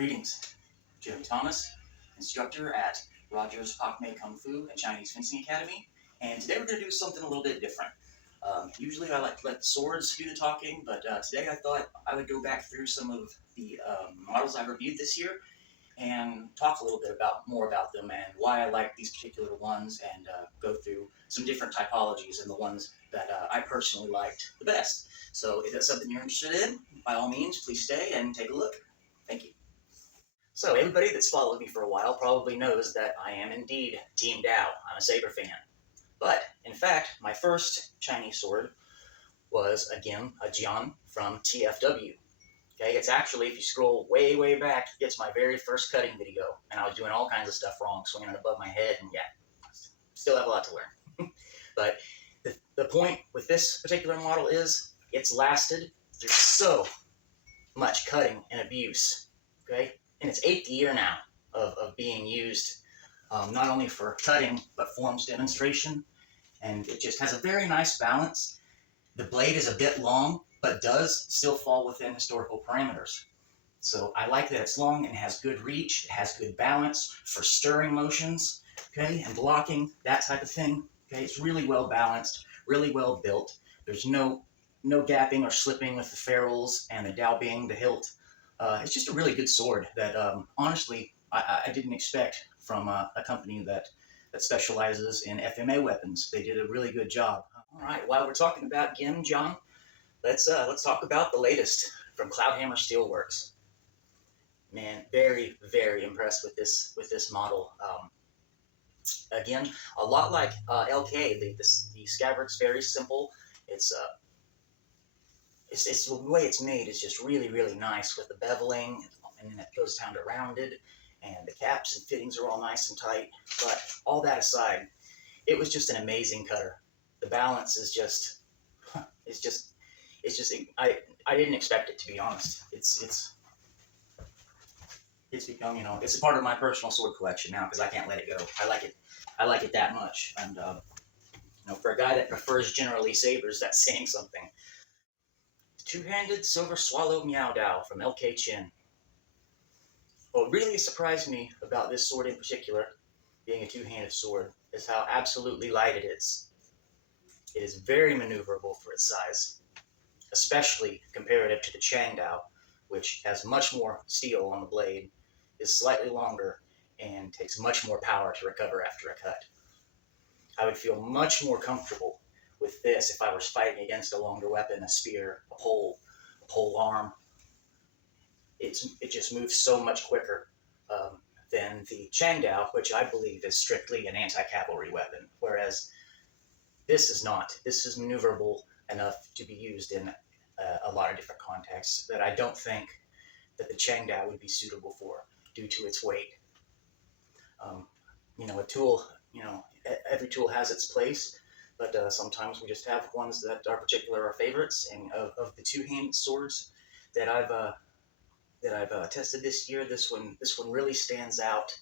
Greetings, Jeremy Thomas, instructor at Rogers Pakmei Kung Fu and Chinese Fencing Academy, and today we're going to do something a little bit different. Usually I like to let the swords do the talking, but today I thought I would go back through some of the models I reviewed this year and talk a little bit more about them and why I like these particular ones, and go through some different typologies and the ones that I personally liked the best. So if that's something you're interested in, by all means, please stay and take a look. Thank you. So everybody that's followed me for a while probably knows that I am indeed Team Dao. I'm a Saber fan. But, in fact, my first Chinese sword was, again, a Jian from TFW. Okay, it's actually, if you scroll way, way back, it's my very first cutting video. And I was doing all kinds of stuff wrong, swinging it above my head, and yeah, still have a lot to learn. But the point with this particular model is it's lasted through so much cutting and abuse. Okay? In its 8th year now of being used, not only for cutting, but forms demonstration. And it just has a very nice balance. The blade is a bit long, but does still fall within historical parameters. So I like that it's long and has good reach. It has good balance for stirring motions, okay, and blocking, that type of thing. Okay, it's really well balanced, really well built. There's no gapping or slipping with the ferrules and the daobing, the hilt. It's just a really good sword that, honestly, I didn't expect from a company that specializes in FMA weapons. They did a really good job. All right, while we're talking about Gim John, let's talk about the latest from Cloudhammer Steelworks. Man, very, very impressed with this model. Again, a lot like LK, the scabbard's very simple. It's the way it's made is just really, really nice with the beveling, and then it goes down to rounded, and the caps and fittings are all nice and tight. But all that aside, it was just an amazing cutter. The balance is just, I didn't expect it, to be honest. It's become, it's a part of my personal sword collection now because I can't let it go. I like it that much, and for a guy that prefers generally sabers, that's saying something. Two-handed Silver Swallow Meow Dao from LK Chin. What really surprised me about this sword in particular, being a two-handed sword, is how absolutely light it is. It is very maneuverable for its size, especially comparative to the Chang Dao, which has much more steel on the blade, is slightly longer, and takes much more power to recover after a cut. I would feel much more comfortable with this if I was fighting against a longer weapon, a spear, a pole arm. It just moves so much quicker than the Chang Dao, which I believe is strictly an anti-cavalry weapon, whereas this is not. This is maneuverable enough to be used in a lot of different contexts that I don't think that the Chang Dao would be suitable for due to its weight. A tool, every tool has its place, but sometimes we just have ones that are particular our favorites. And of the two-handed swords that I've tested this year, this one really stands out.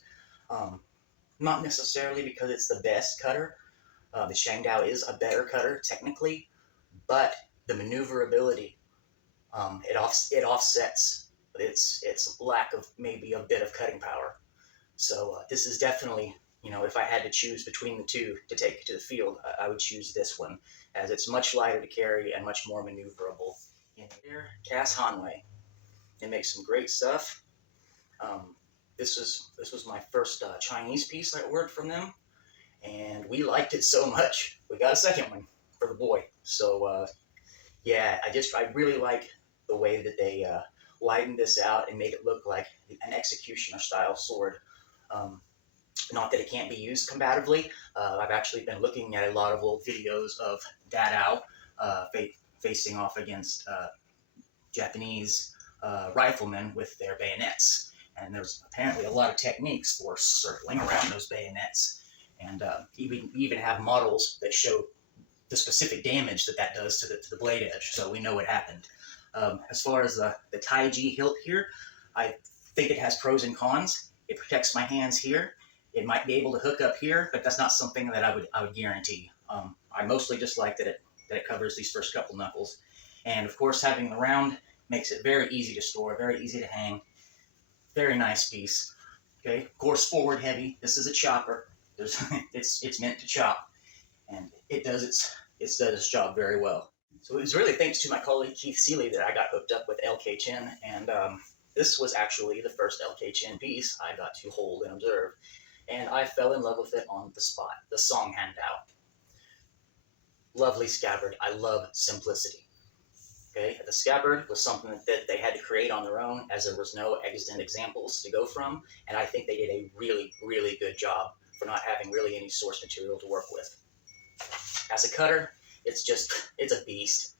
Not necessarily because it's the best cutter. The Chang Dao is a better cutter technically, but the maneuverability, it offsets its lack of maybe a bit of cutting power. So this is definitely, if I had to choose between the two to take to the field, I would choose this one, as it's much lighter to carry and much more maneuverable. Here, Cass Hanwei. They make some great stuff. This was my first Chinese piece I ordered from them, and we liked it so much, we got a second one for the boy. So yeah, I really like the way that they widened this out and made it look like an executioner style sword. Not that it can't be used combatively. I've actually been looking at a lot of old videos of Dadao facing off against Japanese riflemen with their bayonets. And there's apparently a lot of techniques for circling around those bayonets. And we even have models that show the specific damage that does to the blade edge, so we know what happened. As far as the Taiji hilt here, I think it has pros and cons. It protects my hands here. It might be able to hook up here, but that's not something that I would guarantee. I mostly just like that it covers these first couple knuckles. And of course, having the round makes it very easy to store, very easy to hang, Very nice piece. Okay, of course, forward heavy. This is a chopper. It's meant to chop, and it does its job very well. So it was really thanks to my colleague Keith Seeley that I got hooked up with LK Chin, and this was actually the first LK Chin piece I got to hold and observe, and I fell in love with it on the spot. The song handout. Lovely scabbard. I love simplicity. Okay, the scabbard was something that they had to create on their own, as there was no extant examples to go from, and I think they did a really, really good job for not having really any source material to work with. As a cutter, it's a beast.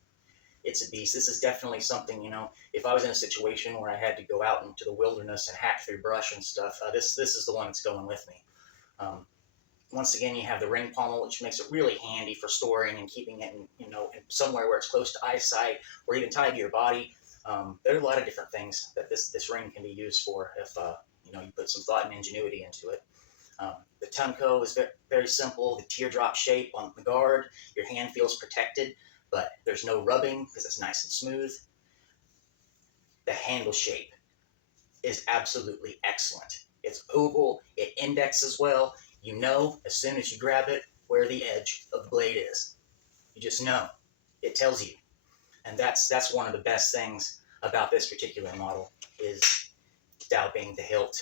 It's a beast. This is definitely something, you know, if I was in a situation where I had to go out into the wilderness and hack through brush and stuff, this is the one that's going with me. Once again, you have the ring pommel, which makes it really handy for storing and keeping it in, somewhere where it's close to eyesight or even tied to your body. There are a lot of different things that this ring can be used for if, you put some thought and ingenuity into it. The Tunco is very, very simple. The teardrop shape on the guard, your hand feels protected, but there's no rubbing because it's nice and smooth. The handle shape is absolutely excellent. It's oval, it indexes well. You know, as soon as you grab it, where the edge of the blade is. You just know. It tells you. And that's one of the best things about this particular model is dowsing the hilt,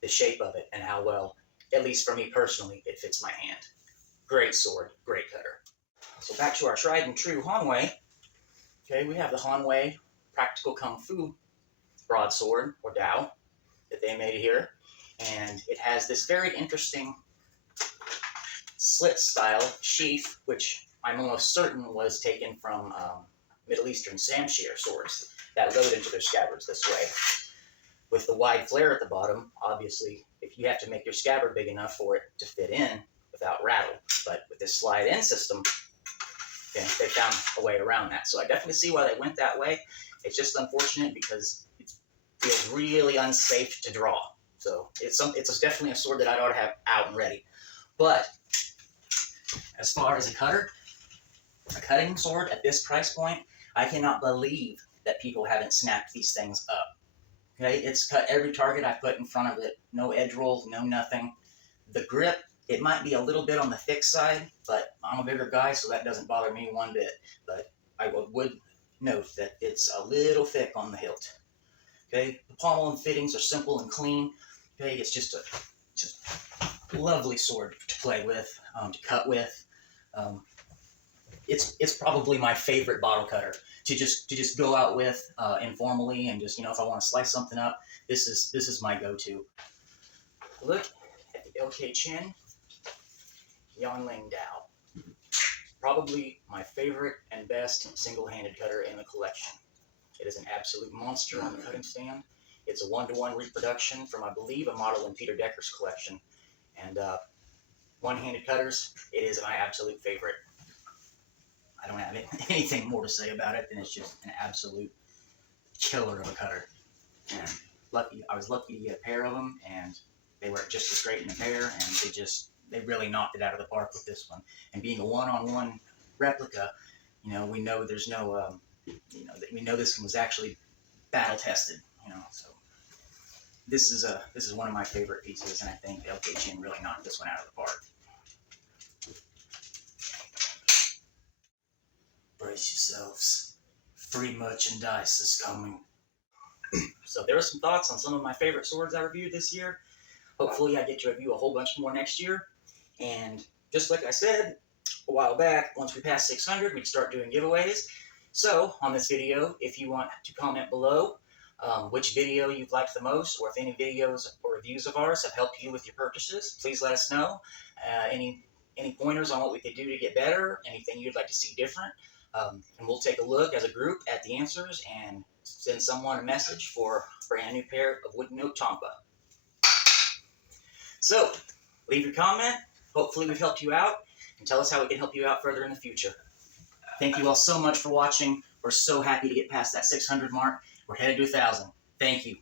the shape of it, and how well, at least for me personally, it fits my hand. Great sword, great cutter. So back to our tried and true Hanwei. Okay, we have the Hanwei Practical Kung Fu broadsword, or Dao, that they made here. And it has this very interesting slit style sheath, which I'm almost certain was taken from Middle Eastern Samshir swords that load into their scabbards this way. With the wide flare at the bottom, obviously, if you have to make your scabbard big enough for it to fit in without rattle. But with this slide-in system, they found a way around that. So I definitely see why they went that way. It's just unfortunate because it feels really unsafe to draw. So it's definitely a sword that I ought to have out and ready. But as far as a cutting sword at this price point, I cannot believe that people haven't snapped these things up. Okay, it's cut every target I put in front of it. No edge rolls, no nothing. The grip, it might be a little bit on the thick side, but I'm a bigger guy, so that doesn't bother me one bit. But I would note that it's a little thick on the hilt. Okay, the pommel and fittings are simple and clean. Okay, it's just a lovely sword to play with, to cut with. It's probably my favorite bottle cutter to just go out with informally, and just, if I want to slice something up, this is my go-to. Look at the LK Chin Yanling Dao. Probably my favorite and best single-handed cutter in the collection. It is an absolute monster on the cutting stand. It's a one-to-one reproduction from, I believe, a model in Peter Decker's collection. And one-handed cutters, it is my absolute favorite. I don't have anything more to say about it than it's just an absolute killer of a cutter. And I was lucky to get a pair of them, and they were just as great in a pair, and they really knocked it out of the park with this one. And being a one-on-one replica, we know there's no, we know this one was actually battle tested, so this is one of my favorite pieces, and I think LK Chin really knocked this one out of the park. Brace yourselves. Free merchandise is coming. So there are some thoughts on some of my favorite swords I reviewed this year. Hopefully I get to review a whole bunch more next year. And just like I said a while back, once we pass 600, we can start doing giveaways. So on this video, if you want to comment below which video you've liked the most, or if any videos or reviews of ours have helped you with your purchases, please let us know. Any pointers on what we could do to get better, anything you'd like to see different. And we'll take a look as a group at the answers and send someone a message for a brand new pair of wooden note Tampa. So, leave your comment. Hopefully we've helped you out, and tell us how we can help you out further in the future. Thank you all so much for watching. We're so happy to get past that 600 mark. We're headed to 1,000. Thank you.